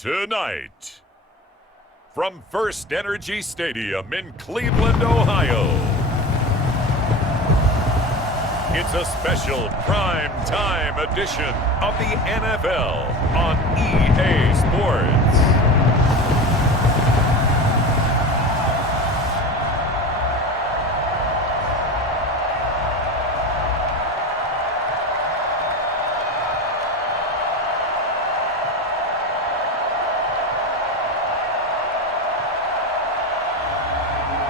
Tonight, from First Energy Stadium in Cleveland, Ohio, it's a special prime time edition of the NFL on EA Sports.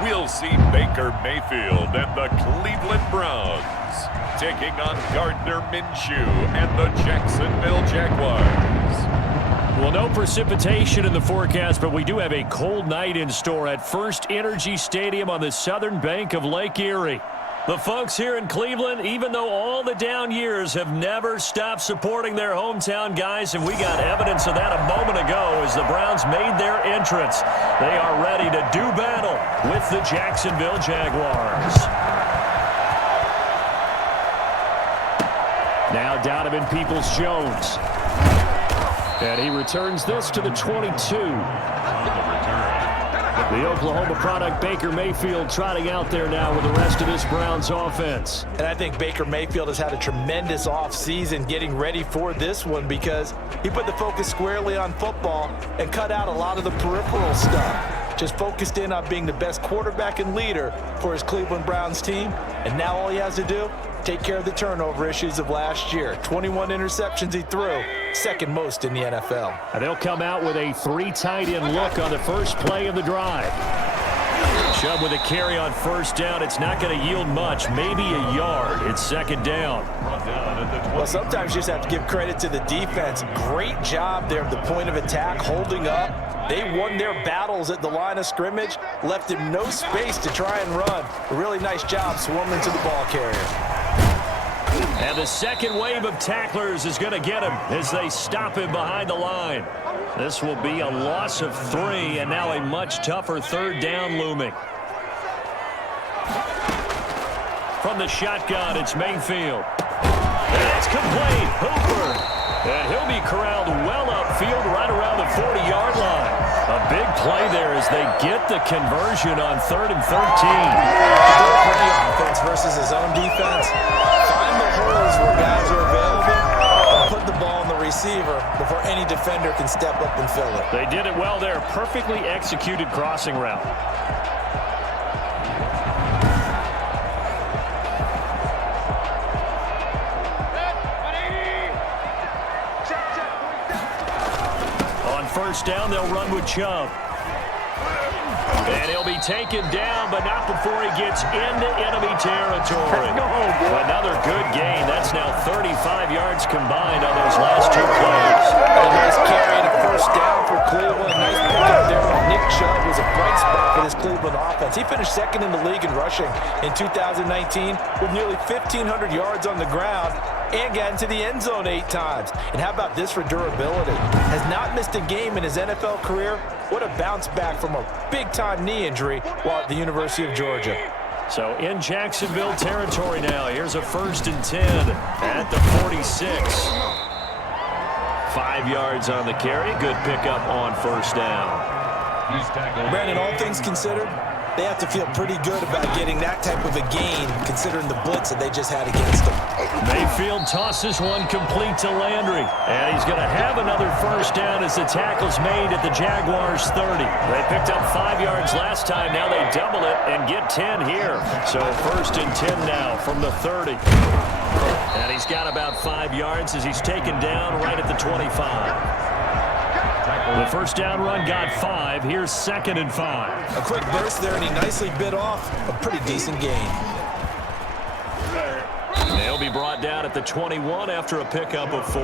We'll see Baker Mayfield and the Cleveland Browns taking on Gardner Minshew and the Jacksonville Jaguars. Well, no precipitation in the forecast, but we do have a cold night in store at First Energy Stadium on the southern bank of Lake Erie. The folks here in Cleveland, even though all the down years, have never stopped supporting their hometown guys, and we got evidence of that a moment ago as the Browns made their entrance. They are ready to do battle with the Jacksonville Jaguars. Now Donovan Peoples-Jones. And he returns this to the 22. The Oklahoma product, Baker Mayfield, trotting out there now with the rest of this Browns offense. And I think Baker Mayfield has had a tremendous offseason getting ready for this one because he put the focus squarely on football and cut out a lot of the peripheral stuff. Just focused in on being the best quarterback and leader for his Cleveland Browns team. And now all he has to do, take care of the turnover issues of last year. 21 interceptions he threw, second most in the NFL. And they'll come out with a three tight end look on the first play of the drive. Chubb with a carry on first down. It's not going to yield much, maybe a yard. It's second down. Well, sometimes you just have to give credit to the defense. Great job there at the point of attack, holding up. They won their battles at the line of scrimmage, left him no space to try and run. A really nice job swarming to the ball carrier. And the second wave of tacklers is going to get him as they stop him behind the line. This will be a loss of 3, and now a much tougher third down looming. From the shotgun, it's Mayfield. And it's complete. Hooper. And he'll be corralled well upfield right around the 40-yard line. A big play there as they get the conversion on 3rd and 13. Offense versus his own defense. Find the holes where guys are available and put the ball on the receiver before any defender can step up and fill it. They did it well there. Perfectly executed crossing route. On first down, they'll run with Chubb. And he'll be taken down, but not before he gets into enemy territory. Another good gain. That's now 35 yards combined on those last two plays. A nice carry and a first down for Cleveland. Nice pickup there from Nick Chubb. Was a bright spot for this Cleveland offense. He finished second in the league in rushing in 2019 with nearly 1,500 yards on the ground and got into the end zone 8 times. And how about this for durability? Has not missed a game in his NFL career. What a bounce back from a big-time knee injury while at the University of Georgia. So in Jacksonville territory now. Here's a 1st and 10 at the 46. 5 yards on the carry. Good pickup on first down. Brandon, all things considered, they have to feel pretty good about getting that type of a gain considering the blitz that they just had against them. Mayfield tosses one complete to Landry. And he's going to have another first down as the tackle's made at the Jaguars 30. They picked up 5 yards last time. Now they double it and get 10 here. So 1st and 10 now from the 30. And he's got about 5 yards as he's taken down right at the 25. The first down run got 5. Here's 2nd and 5. A quick burst there, and he nicely bit off a pretty decent gain. They'll be brought down at the 21 after a pickup of 4.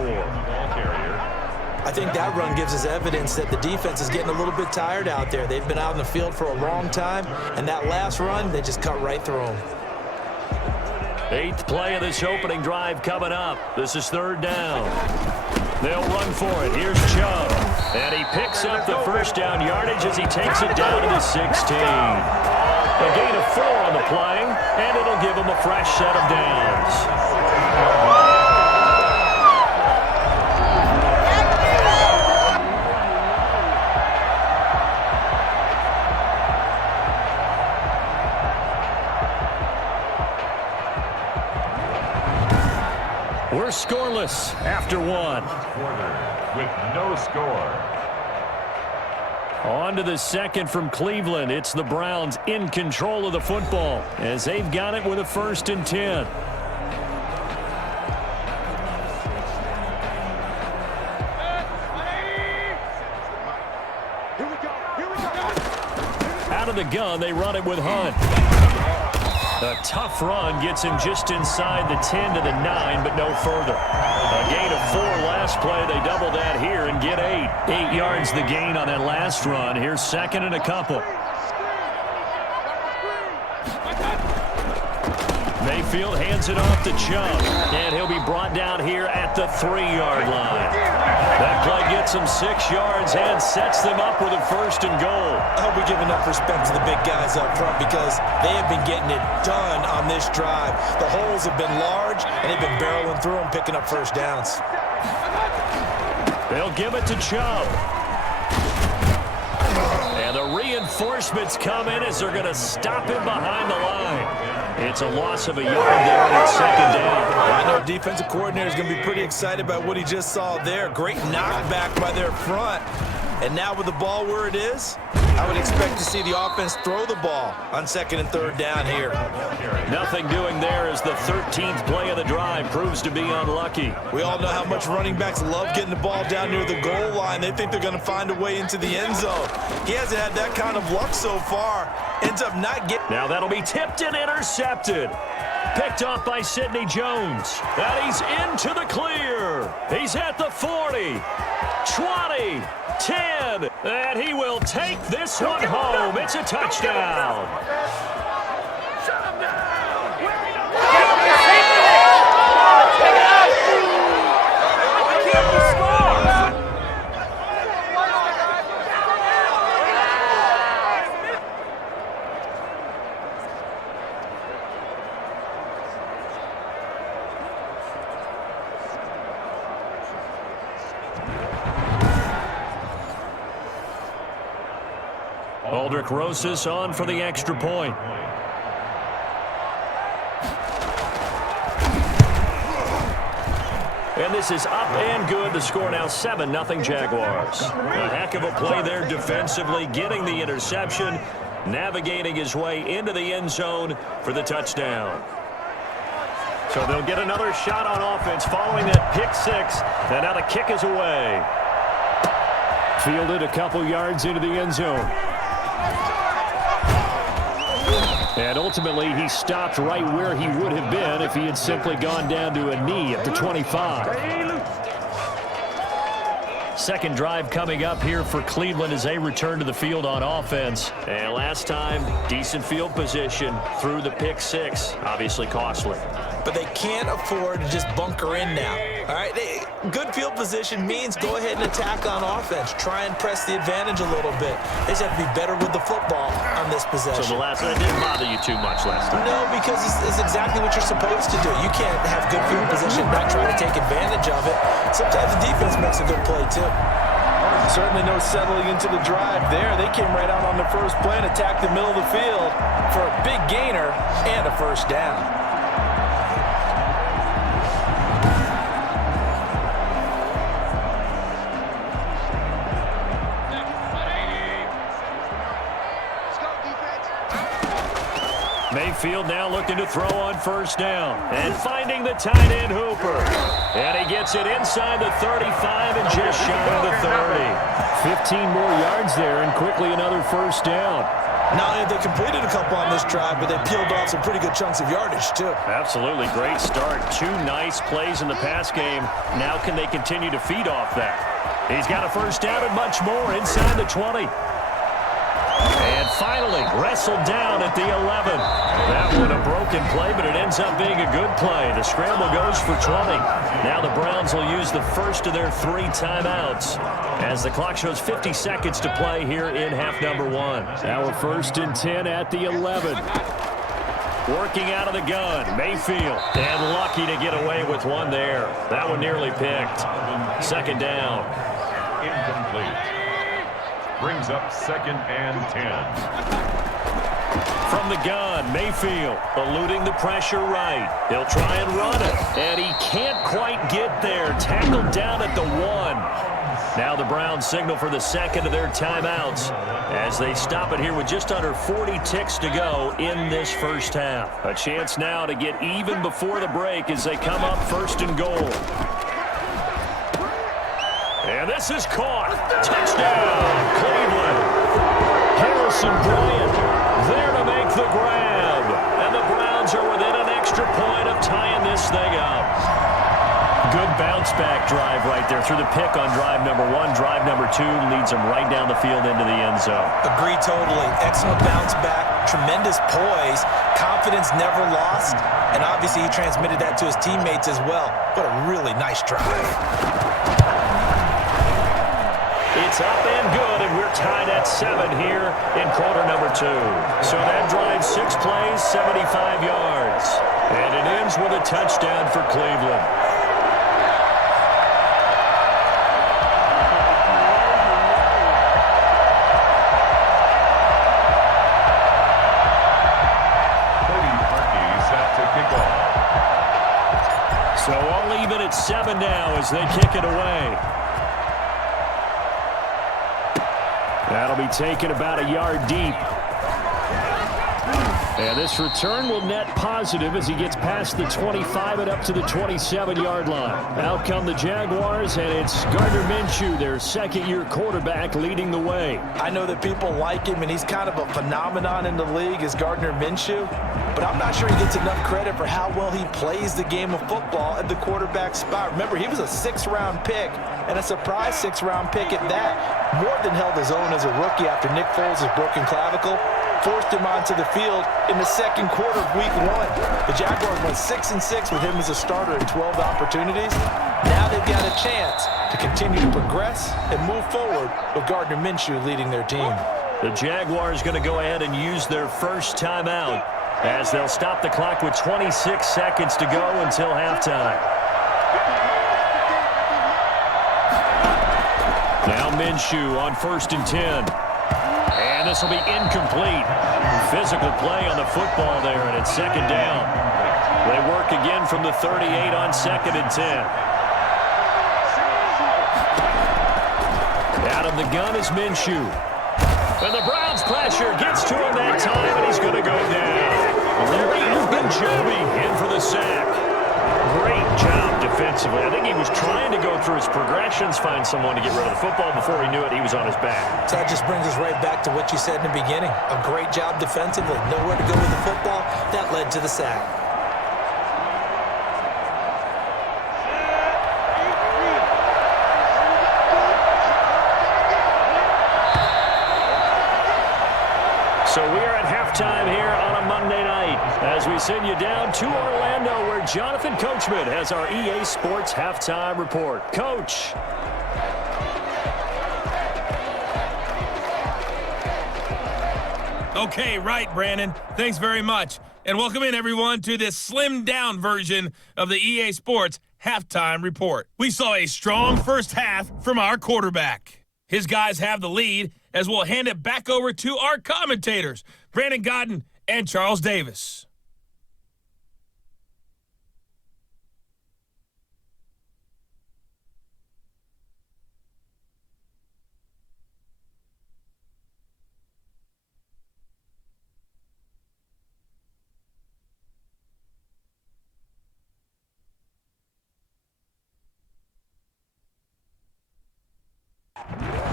I think that run gives us evidence that the defense is getting a little bit tired out there. They've been out in the field for a long time, and that last run, they just cut right through them. 8th play of this opening drive coming up. This is 3rd down. They'll run for it. Here's Chubb. And he picks up the first down yardage as he takes it down to the 16. A gain of 4 on the play, and it'll give him a fresh set of downs. We're scoreless after one. Quarter with no score. On to the second from Cleveland. It's the Browns in control of the football as they've got it with a 1st and 10. Out of the gun, they run it with Hunt. A tough run gets him just inside the 10 to the 9, but no further. A gain of 4 last play. They double that here and get 8. 8 yards the gain on that last run. Here's 2nd and a couple. Mayfield hands it off to Chubb, and he'll be brought down here at the 3-yard line. That play gets him 6 yards and sets them up with a 1st and goal. I hope we give enough respect to the big guys up front because they have been getting it done on this drive. The holes have been large, and they've been barreling through them, picking up 1st downs. They'll give it to Chubb. And the reinforcements come in as they're going to stop him behind the line. It's a loss of a yard there, and it's 2nd down. I know defensive coordinator is going to be pretty excited about what he just saw there. Great knockback by their front. And now with the ball where it is, I would expect to see the offense throw the ball on 2nd and 3rd down here. Nothing doing there as the 13th play of the drive proves to be unlucky. We all know how much running backs love getting the ball down near the goal line. They think they're going to find a way into the end zone. He hasn't had that kind of luck so far. Ends up not getting... Now that'll be tipped and intercepted. Picked off by Sidney Jones. And he's into the clear. He's at the 40, 20, 10, and he will take this one home. It's a touchdown. Aldrich Rosas on for the extra point. And this is up and good. The score now 7-0 Jaguars. A heck of a play there defensively, getting the interception, navigating his way into the end zone for the touchdown. So they'll get another shot on offense following that pick 6. And now the kick is away. Fielded a couple yards into the end zone. And ultimately, he stopped right where he would have been if he had simply gone down to a knee at the 25. Second drive coming up here for Cleveland as they return to the field on offense. And last time, decent field position through the pick 6. Obviously costly. But they can't afford to just bunker in now. All right, good field position means go ahead and attack on offense. Try and press the advantage a little bit. They just have to be better with the football on this possession. So that didn't bother you too much last time? No, because it's exactly what you're supposed to do. You can't have good field position and not try to take advantage of it. Sometimes the defense makes a good play, too. Certainly no settling into the drive there. They came right out on the first play and attacked the middle of the field for a big gainer and a 1st down. Mayfield now looking to throw on 1st down. And finding the tight end Hooper. And he gets it inside the 35 and just shy of the 30. 15 more yards there and quickly another 1st down. Not only have they completed a couple on this drive, but they peeled off some pretty good chunks of yardage, too. Absolutely. Great start. 2 nice plays in the pass game. Now can they continue to feed off that? He's got a 1st down and much more inside the 20. And finally, wrestled down at the 11. That one a broken play, but it ends up being a good play. The scramble goes for 20. Now the Browns will use the first of their 3 timeouts as the clock shows 50 seconds to play here in half number 1. Now a 1st and 10 at the 11. Working out of the gun, Mayfield. And lucky to get away with one there. That one nearly picked. 2nd down. Incomplete. Brings up 2nd and 10. From the gun, Mayfield eluding the pressure right. He'll try and run it, and he can't quite get there. Tackled down at the 1. Now the Browns signal for the second of their timeouts as they stop it here with just under 40 ticks to go in this first half. A chance now to get even before the break as they come up first and goal. And this is caught. Touchdown, Cleveland. Harrison Bryant there to make the grab. And the Browns are within an extra point of tying this thing up. Good bounce-back drive right there through the pick on drive number 1. Drive number 2 leads them right down the field into the end zone. Agree totally. Excellent bounce-back, tremendous poise, confidence never lost, and obviously he transmitted that to his teammates as well. What a really nice drive. It's up and good, and we're tied at 7 here in quarter number 2. So that drive, 6 plays, 75 yards. And it ends with a touchdown for Cleveland. So all even at 7 now as they kick it away. That'll be taken about a yard deep. And this return will net positive as he gets past the 25 and up to the 27-yard line. Out come the Jaguars, and it's Gardner Minshew, their second-year quarterback, leading the way. I know that people like him, and he's kind of a phenomenon in the league as Gardner Minshew, but I'm not sure he gets enough credit for how well he plays the game of football at the quarterback spot. Remember, he was a 6th-round pick, and a surprise 6th-round pick at that. More than held his own as a rookie after Nick Foles' broken clavicle forced him onto the field in the second quarter of week 1. The Jaguars went 6-6 with him as a starter in 12 opportunities. Now they've got a chance to continue to progress and move forward with Gardner Minshew leading their team. The Jaguars going to go ahead and use their first timeout as they'll stop the clock with 26 seconds to go until halftime. Now Minshew on 1st and 10. And this will be incomplete. Physical play on the football there, and it's 2nd down. They work again from the 38 on 2nd and 10. Out of the gun is Minshew. And the Browns pressure gets to him that time, and he's going to go down. Larry Ogunjobi in for the sack. Great job defensively. I think he was trying to go through his progressions, find someone to get rid of the football. Before he knew it, he was on his back. So that just brings us right back to what you said in the beginning. A great job defensively. Nowhere to go with the football. That led to the sack. So we are at halftime here on a Monday night as we send you down to Orlando where Jonathan Coachman has our EA Sports halftime report. Coach. Okay, right, Brandon. Thanks very much. And welcome in, everyone, to this slimmed-down version of the EA Sports halftime report. We saw a strong first half from our quarterback. His guys have the lead as we'll hand it back over to our commentators, Brandon Godden and Charles Davis.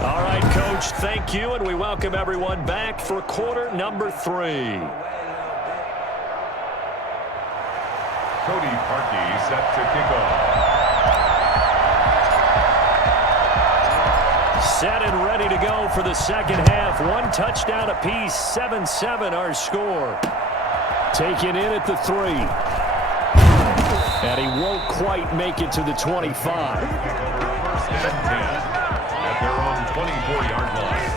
All right, Coach, thank you, and we welcome everyone back for quarter number 3. Cody Parkey set to kick off. Set and ready to go for the second half. 1 touchdown apiece, 7-7 our score. Taken in at the 3. And he won't quite make it to the 25. First and 10. Their own 24-yard line.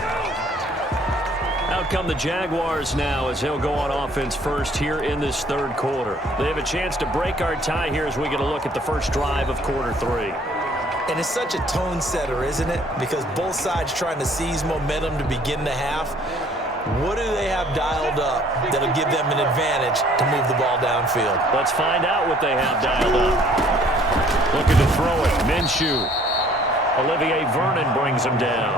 Out come the Jaguars now as he'll go on offense first here in this third quarter. They have a chance to break our tie here as we get a look at the first drive of quarter 3. And it's such a tone setter, isn't it? Because both sides trying to seize momentum to begin the half. What do they have dialed up that'll give them an advantage to move the ball downfield? Let's find out what they have dialed up. Looking to throw it. Minshew. Olivier Vernon brings him down.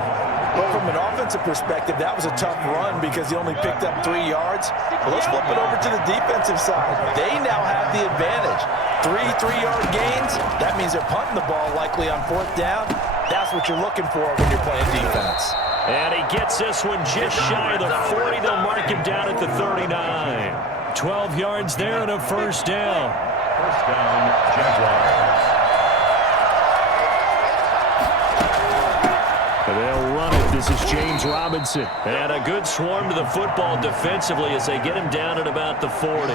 Well, from an offensive perspective, that was a tough run because he only picked up 3 yards. Well, let's flip it over to the defensive side. They now have the advantage. 3 3-yard gains. That means they're punting the ball likely on 4th down. That's what you're looking for when you're playing defense. And he gets this one just shy of the 40. They'll mark him down at the 39. 12 yards there and a first down. First down, Jaguars. They'll run it. This is James Robinson. And a good swarm to the football defensively as they get him down at about the 40.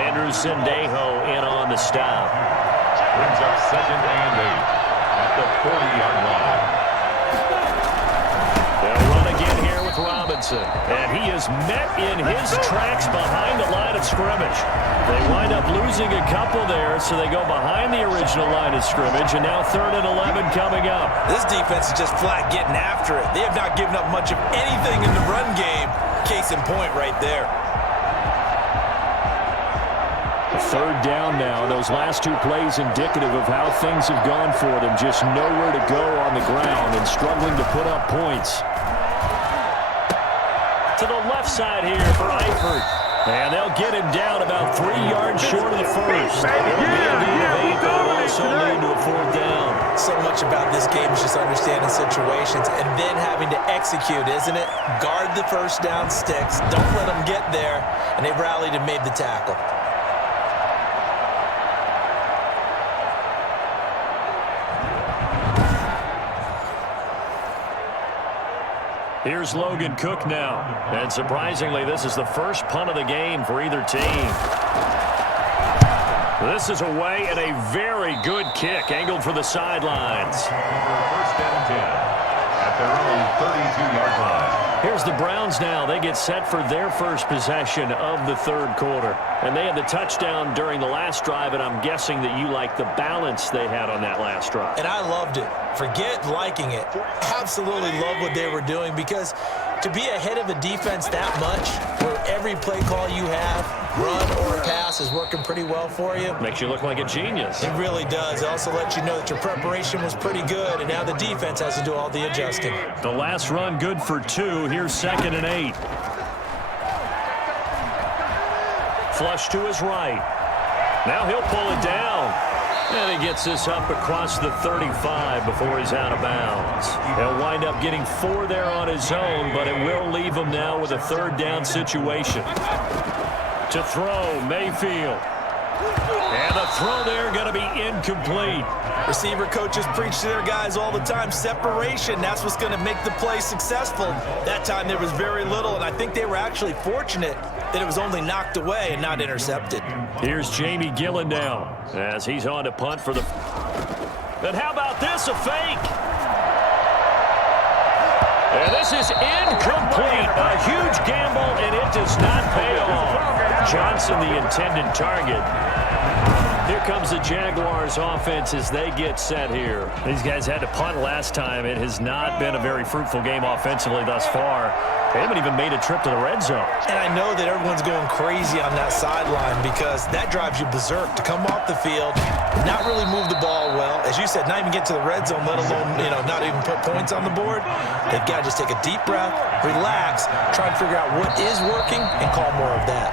Andrew Sendejo in on the stop. Brings up 2nd and 8 at the 40-yard line. They'll run again here with Robinson. And he is met in his tracks behind the line of scrimmage. They wind up losing a couple there, so they go behind the original line of scrimmage, and now 3rd and 11 coming up. This defense is just flat getting after it. They have not given up much of anything in the run game. Case in point right there. 3rd down now. Those last 2 plays indicative of how things have gone for them. Just nowhere to go on the ground and struggling to put up points. To the left side here for Eifert. And they'll get him down about 3 yards short of the first. It'll be a lead of 8, but it'll also lead to a 4th down. So much about this game is just understanding situations and then having to execute, isn't it? Guard the first down sticks. Don't let them get there. And they rallied and made the tackle. Here's Logan Cook now. And surprisingly, this is the first punt of the game for either team. This is away and a very good kick angled for the sidelines. First and 10 at their own 32-yard line. Here's the Browns now. They get set for their first possession of the 3rd quarter. And they had the touchdown during the last drive, and I'm guessing that you like the balance they had on that last drive. And I loved it. Forget liking it. Absolutely love what they were doing because to be ahead of a defense that much, where every play call you have, run or pass, is working pretty well for you. Makes you look like a genius. It really does. It also lets you know that your preparation was pretty good, and now the defense has to do all the adjusting. The last run good for 2. Here's 2nd and 8. Flush to his right. Now he'll pull it down. And he gets this up across the 35 before he's out of bounds. He'll wind up getting 4 there on his own, but it will leave him now with a 3rd down situation. To throw, Mayfield. And the throw there going to be incomplete. Receiver coaches preach to their guys all the time. Separation, that's what's going to make the play successful. That time there was very little, and I think they were actually fortunate that it was only knocked away and not intercepted. Here's Jamie Gillen now as he's on to punt for the... And how about this, a fake? And this is incomplete. A huge gamble, and it does not pay off. Johnson, the intended target. Here comes the Jaguars offense as they get set here. These guys had to punt last time. It has not been a very fruitful game offensively thus far. They haven't even made a trip to the red zone. And I know that everyone's going crazy on that sideline because that drives you berserk to come off the field, not really move the ball well. As you said, not even get to the red zone, let alone, not even put points on the board. They've got to just take a deep breath, relax, try and figure out what is working, and call more of that.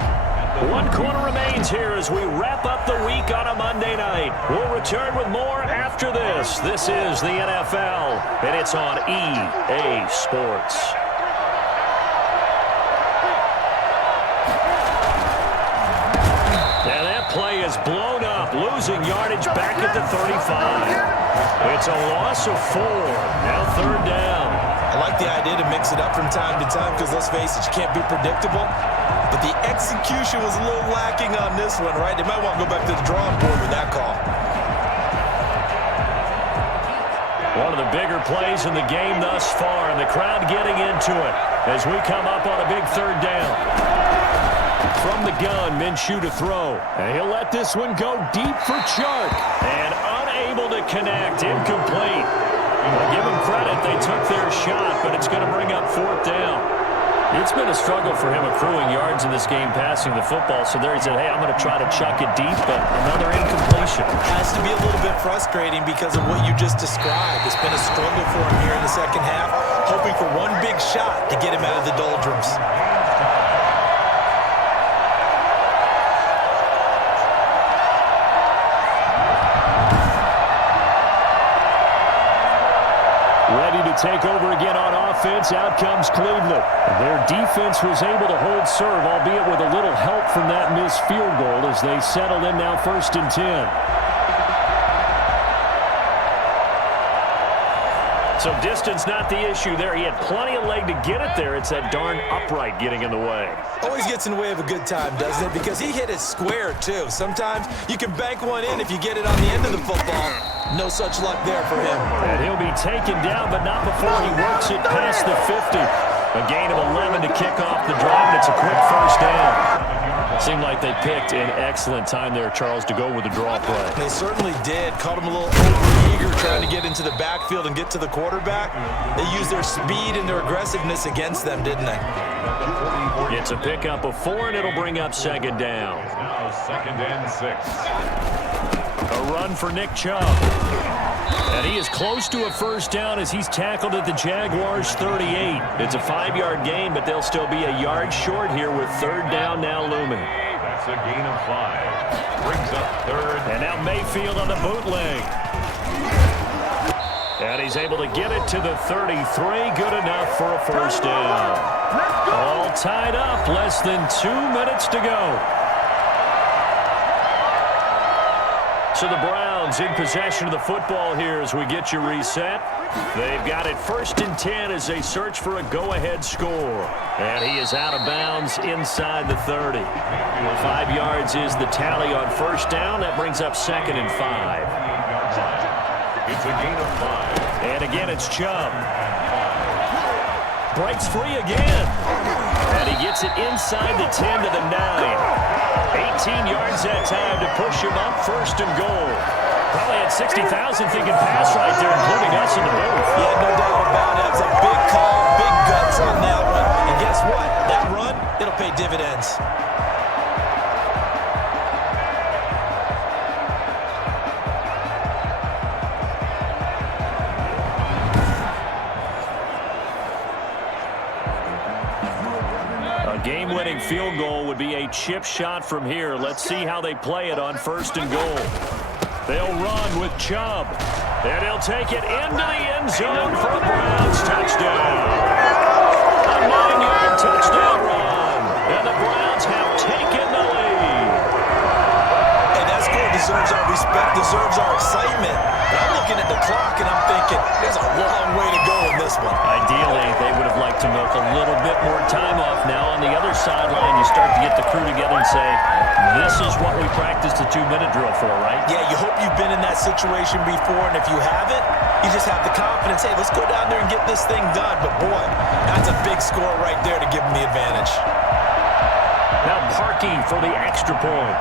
1 quarter remains here as we wrap up the week on a Monday night. We'll return with more after this. This is the NFL, and it's on EA Sports. And that play is blown up, losing yardage back at the 35. It's a loss of 4. Now 3rd down. I like the idea to mix it up from time to time because, let's face it, you can't be predictable. But the execution was a little lacking on this one, right? They might want to go back to the drawing board with that call. One of the bigger plays in the game thus far, and the crowd getting into it as we come up on a big 3rd down. From the gun, Minshew to throw. And he'll let this one go deep for Chark. And unable to connect, incomplete. Well, give them credit, they took their shot, but it's going to bring up 4th down. It's been a struggle for him accruing yards in this game passing the football. So there he said, hey, I'm going to try to chuck it deep, but another incompletion. Has to be a little bit frustrating because of what you just described. It's been a struggle for him here in the second half, hoping for one big shot to get him out of the doldrums. Ready to take over again on offense. Out comes Cleveland. Their defense was able to hold serve, albeit with a little help from that missed field goal as they settle in now 1st and 10. So distance not the issue there. He had plenty of leg to get it there. It's that darn upright getting in the way. Always gets in the way of a good time, doesn't it? Because he hit it square, too. Sometimes you can bank one in if you get it on the end of the football. No such luck there for him. And he'll be taken down, but not before he works it past the 50. A gain of 11 to kick off the drive, and it's a quick 1st down. Seemed like they picked an excellent time there, Charles, to go with the draw play. They certainly did. Caught him a little overeager trying to get into the backfield and get to the quarterback. They used their speed and their aggressiveness against them, didn't they? It's a pickup of 4, and it'll bring up 2nd down. Now 2nd and 6. A run for Nick Chubb. And he is close to a 1st down as he's tackled at the Jaguars' 38. It's a 5-yard gain, but they'll still be a yard short here with 3rd down now looming. That's a gain of 5. Brings up 3rd. And now Mayfield on the bootleg. And he's able to get it to the 33. Good enough for a 1st down. All tied up. Less than 2 minutes to go. So the Browns in possession of the football here as we get you reset. They've got it 1st and 10 as they search for a go-ahead score. And he is out of bounds inside the 30. 5 yards is the tally on 1st down. That brings up 2nd and 5. It's a gain of 5. And again, it's Chubb. Breaks free again. And he gets it inside the 10 to the 9. 18 yards that time to push him up 1st and goal. Probably had 60,000 thinking pass right there, including us in the booth. Yeah, no doubt about it. It's a big call, big guts on that one. And guess what? That run, it'll pay dividends. Game-winning field goal would be a chip shot from here. Let's see how they play it on 1st and goal. They'll run with Chubb. And he'll take it into the end zone for a Browns touchdown. A 9-yard touchdown run. And the Browns have taken the lead. And that score deserves our respect, deserves our excitement. And I'm looking at the clock and I'm thinking, there's a long way to go in this one. Ideally, they would have liked to milk a little bit more time off. Now on the other sideline, you start to get the crew together and say, this is what we practiced the 2-minute drill for, right? Yeah, you hope you've been in that situation before, and if you haven't, you just have the confidence, hey, let's go down there and get this thing done. But boy, that's a big score right there to give them the advantage. Now Parkey for the extra point.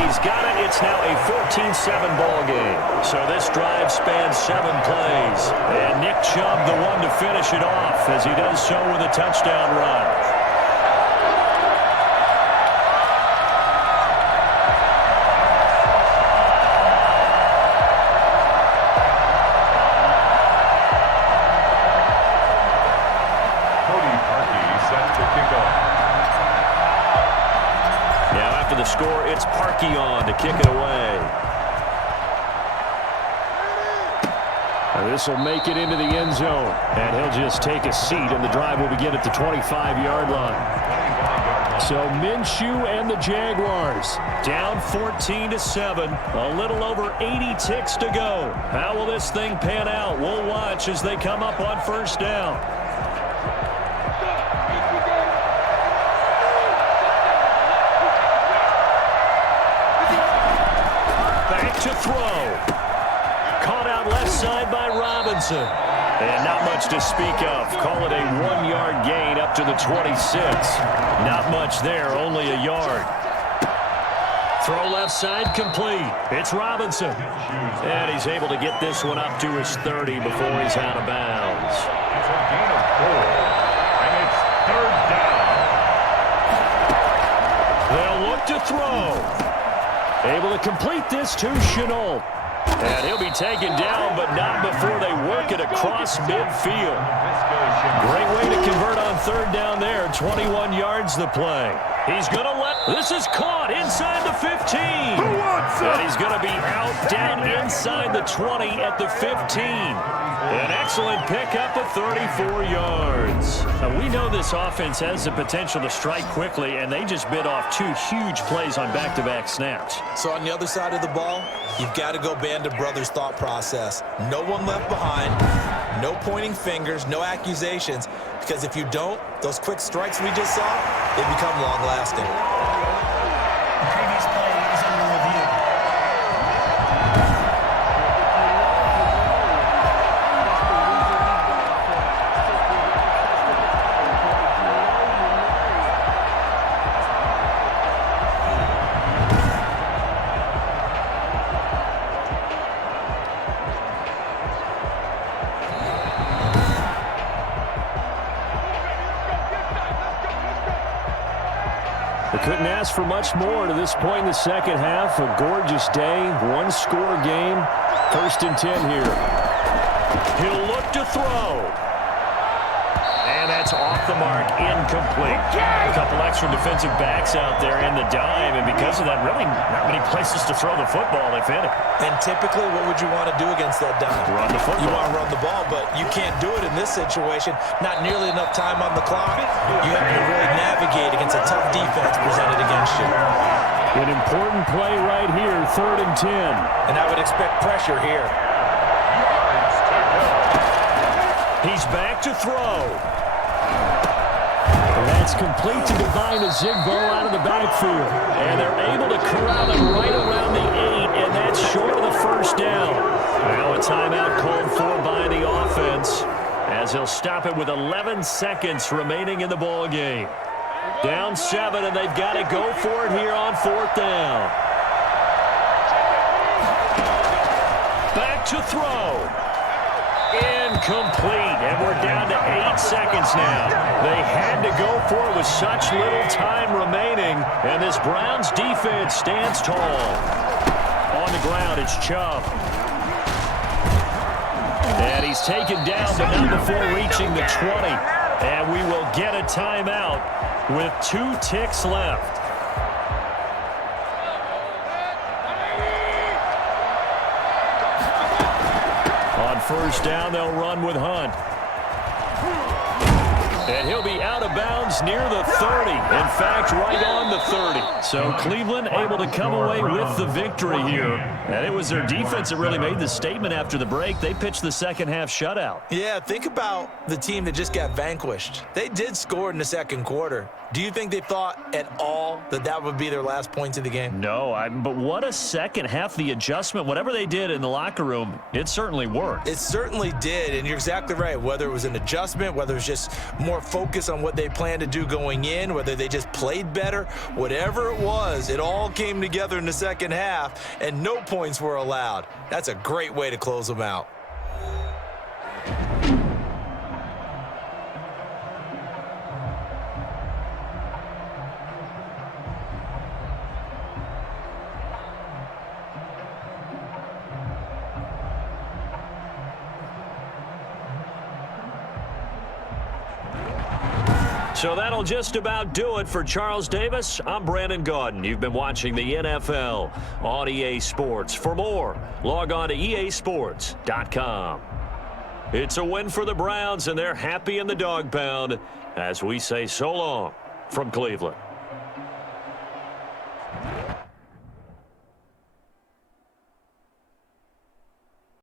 He's got it. It's now a 14-7 ball game. So this drive spans 7 plays. And Nick Chubb, the one to finish it off as he does so with a touchdown run. The score, it's Parkey on to kick it away. This will make it into the end zone, and he'll just take a seat, and the drive will begin at the 25-yard line. So Minshew and the Jaguars down 14-7, a little over 80 ticks to go. How will this thing pan out? We'll watch as they come up on 1st down. To throw. Caught out left side by Robinson. And not much to speak of. Call it a 1-yard gain up to the 26. Not much there, only a yard. Throw left side complete. It's Robinson. And he's able to get this one up to his 30 before he's out of bounds. It's a gain of 4, and it's 3rd down. They'll look to throw. Able to complete this to Chenault. And he'll be taken down, but not before they work it across midfield. Great way to convert on 3rd down there. 21 yards the play. He's going to let... This is caught inside the 15. And he's going to be out down inside the 20 at the 15. An excellent pickup of 34 yards. Now, we know this offense has the potential to strike quickly, and they just bit off 2 huge plays on back-to-back snaps. So on the other side of the ball, you've got to go Band of Brothers thought process. No one left behind, no pointing fingers, no accusations, because if you don't, those quick strikes we just saw, they become long-lasting. The previous play is under review. They couldn't ask for much more to this point in the second half. A gorgeous day, 1-score game. 1st and 10 here. He'll look to throw. And that's off the mark, incomplete. A couple extra defensive backs out there in the dime, and because of that, really not many places to throw the football, if any. And typically, what would you want to do against that dime? Run the football. You want to run the ball, but you can't do it in this situation. Not nearly enough time on the clock. You have to really navigate against a tough defense presented against you. An important play right here, 3rd and 10. And I would expect pressure here. He's back to throw. That's complete to Divine Azigbo out of the backfield. And they're able to corral him right around the 8, and that's short of the 1st down. Now a timeout called for by the offense, as he'll stop it with 11 seconds remaining in the ball game. Down 7, and they've got to go for it here on 4th down. Back to throw. Incomplete, and we're down to 8 seconds now. They had to go for it with such little time remaining, and this Browns defense stands tall. On the ground, it's Chubb. And he's taken down, but not before reaching the 20. And we will get a timeout with 2 ticks left. On 1st down, they'll run with Hunt. And he'll be out of bounds near the 30. In fact, right on the 30. So Cleveland able to come away with the victory here. And it was their defense that really made the statement after the break. They pitched the second half shutout. Yeah, think about the team that just got vanquished. They did score in the 2nd quarter. Do you think they thought at all that that would be their last points of the game? No, but what a second half. The adjustment, whatever they did in the locker room, it certainly worked. It certainly did, and you're exactly right. Whether it was an adjustment, whether it was just more focus on what they planned to do going in, whether they just played better, whatever it was, it all came together in the second half, and no points were allowed. That's a great way to close them out. So that'll just about do it for Charles Davis. I'm Brandon Gaudin. You've been watching the NFL on EA Sports. For more, log on to easports.com. It's a win for the Browns, and they're happy in the dog pound as we say so long from Cleveland.